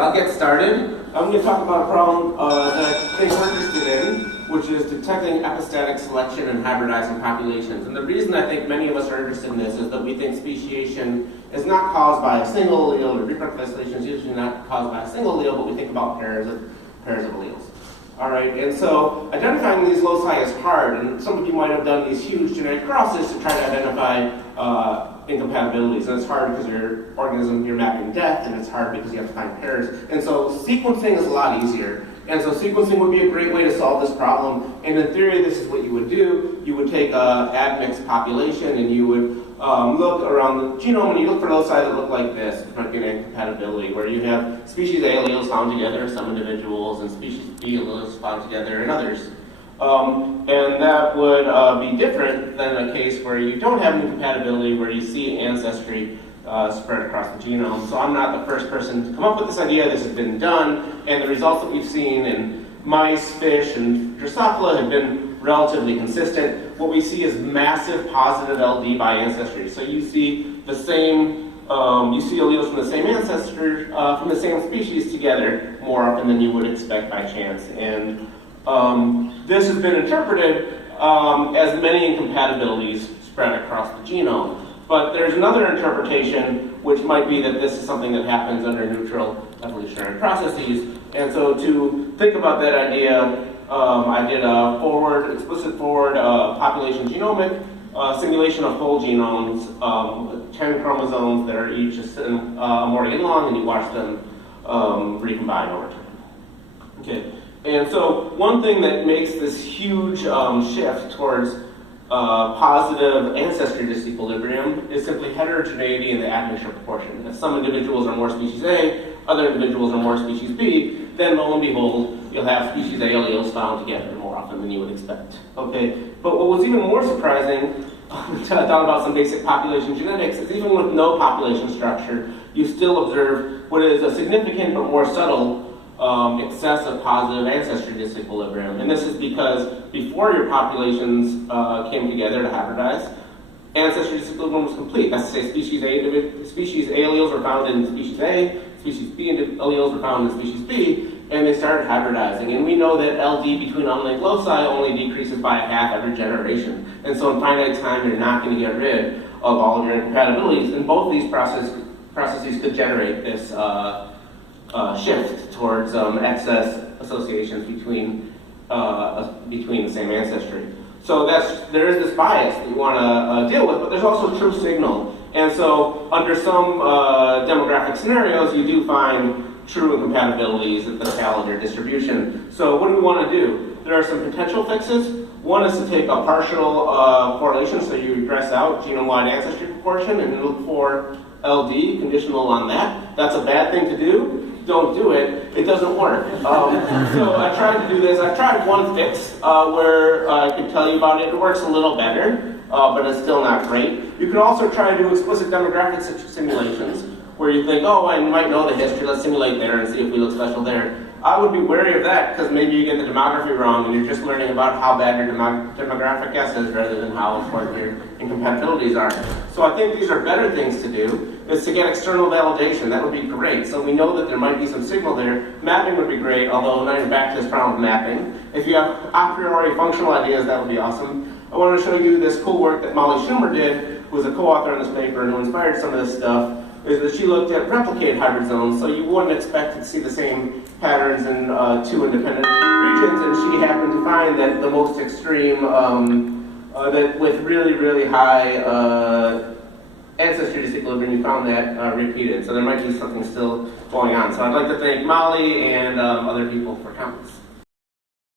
I'll get started. I'm going to talk about a problem that I think we're interested in, which is detecting epistatic selection and hybridizing populations. And the reason I think many of us are interested in this is that we think speciation is not caused by a single allele, or reproductive isolation is usually not caused by a single allele, but we think about pairs of alleles. All right, and so identifying these loci is hard, and some of you might have done these huge genetic crosses to try to identify incompatibilities, and it's hard because you're mapping death, and it's hard because you have to find pairs. And so sequencing is a lot easier. And so sequencing would be a great way to solve this problem. And in theory, this is what you would do. You would take an admixed population, and you would look around the genome, and you look for loci that look like this, which might be an incompatibility, where you have species A alleles found together in some individuals, and species B alleles found together in others. And that would be different than a case where you don't have an incompatibility, where you see ancestry spread across the genome. So I'm not the first person to come up with this idea. This has been done, and the results that we've seen in mice, fish, and Drosophila have been relatively consistent. What we see is massive positive LD by ancestry. So you see the same, you see alleles from the same ancestor, from the same species together more often than you would expect by chance. And this has been interpreted as many incompatibilities spread across the genome. But there's another interpretation, which might be that this is something that happens under neutral evolutionary processes. And so to think about that idea, I did a explicit forward population genomic simulation of whole genomes, 10 chromosomes that are each a Morgan long, and you watch them recombine over time. Okay. And so one thing that makes this huge shift towards positive ancestry disequilibrium is simply heterogeneity in the admixture proportion. If some individuals are more species A, other individuals are more species B, then lo and behold, you'll have species A alleles found together more often than you would expect. Okay, but what was even more surprising, I thought about some basic population genetics, is even with no population structure, you still observe what is a significant but more subtle excess of positive ancestry disequilibrium. And this is because before your populations came together to hybridize, ancestry disequilibrium was complete. That's to say species A alleles were found in species A, species B alleles were found in species B, and they started hybridizing. And we know that LD between unlinked loci only decreases by a half every generation. And so in finite time, you're not going to get rid of all of your incompatibilities. And both these processes could generate this shift towards excess associations between the same ancestry. So there is this bias that you want to deal with, but there's also true signal. And so under some demographic scenarios, you do find true incompatibilities at the calendar distribution. So what do we want to do? There are some potential fixes. One is to take a partial correlation, so you regress out genome-wide ancestry proportion and look for LD conditional on that. That's a bad thing to do. Don't do it. It doesn't work. So I tried to do this. I tried one fix where I could tell you about it. It works a little better, but it's still not great. You can also try to do explicit demographic simulations where you think, oh, I might know the history. Let's simulate there and see if we look special there. I would be wary of that because maybe you get the demography wrong and you're just learning about how bad your demographic guess is rather than how important your incompatibilities are. So I think these are better things to do, is to get external validation. That would be great. So we know that there might be some signal there. Mapping would be great, although now you're back to this problem of mapping. If you have a priori functional ideas, that would be awesome. I want to show you this cool work that Molly Schumer did, who was a co-author on this paper and who inspired some of this stuff, is that she looked at replicated hybrid zones, so you wouldn't expect to see the same patterns in two independent regions, and she happened to find that the most extreme, that with really, really high ancestry disequilibrium, you found that repeated. So there might be something still going on. So I'd like to thank Molly and other people for comments.